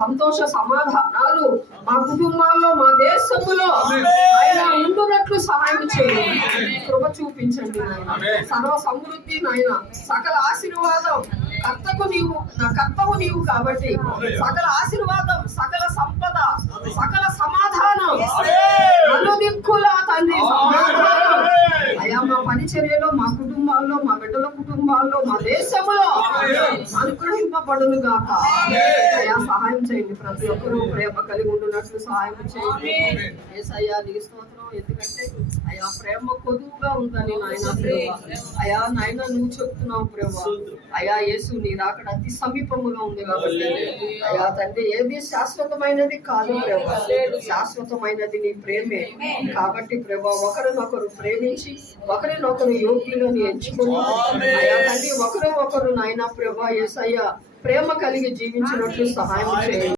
సంతోష సమాధానాలు మా కుటుంబాల్లో మా దేశంలో ఆయన ఉంటున్నట్లు సహాయం చేయండి. కృప చూపించండి నాయన. సర్వ సమృద్ధి నాయన, సకల ఆశీర్వాదం కర్తవు నీవు కాబట్టి సకల ఆశీర్వాదం, సకల సంపద, సకల సమాధానం అనుదిక్కుల తండ్రి సమాధానం అయా మా పరిచర్యలో, మా కుటుంబాల్లో, మా బిడ్డల కుటుంబాల్లో, మా దేశంలో అనుగ్రహింపబడును గాక. అయా సహాయం చేయండి. ప్రతి ఒక్కరూ ప్రేమ కలిగి ఉండున్నట్లు సహాయం చేయండి. యేసయ్యా నీకు స్తోత్రం. ఎందుకంటే అయా ప్రేమ కొదువుగా ఉందని నాయన ప్రేమ. అయా నాయన నువ్వు చెప్తున్నావు ప్రేమ. అయా యేసు నీ రాకడ అతి సమీపముగా ఉంది కాబట్టి అయా తండ్రి ఏది శాశ్వతమైనది కాదు ప్రేమ, శాశ్వతమైనది నీ ప్రేమే. కాబట్టి ప్రేమ ఒకరినొకరు ప్రేమించి ఒకరినొకరు యోగ్యులను ఎంచుకుని అయా తండ్రి ఒకరు నాయన ప్రేమ యేసయ్య ప్రేమ కలిగి జీవించినట్లు సహాయం చేయండి.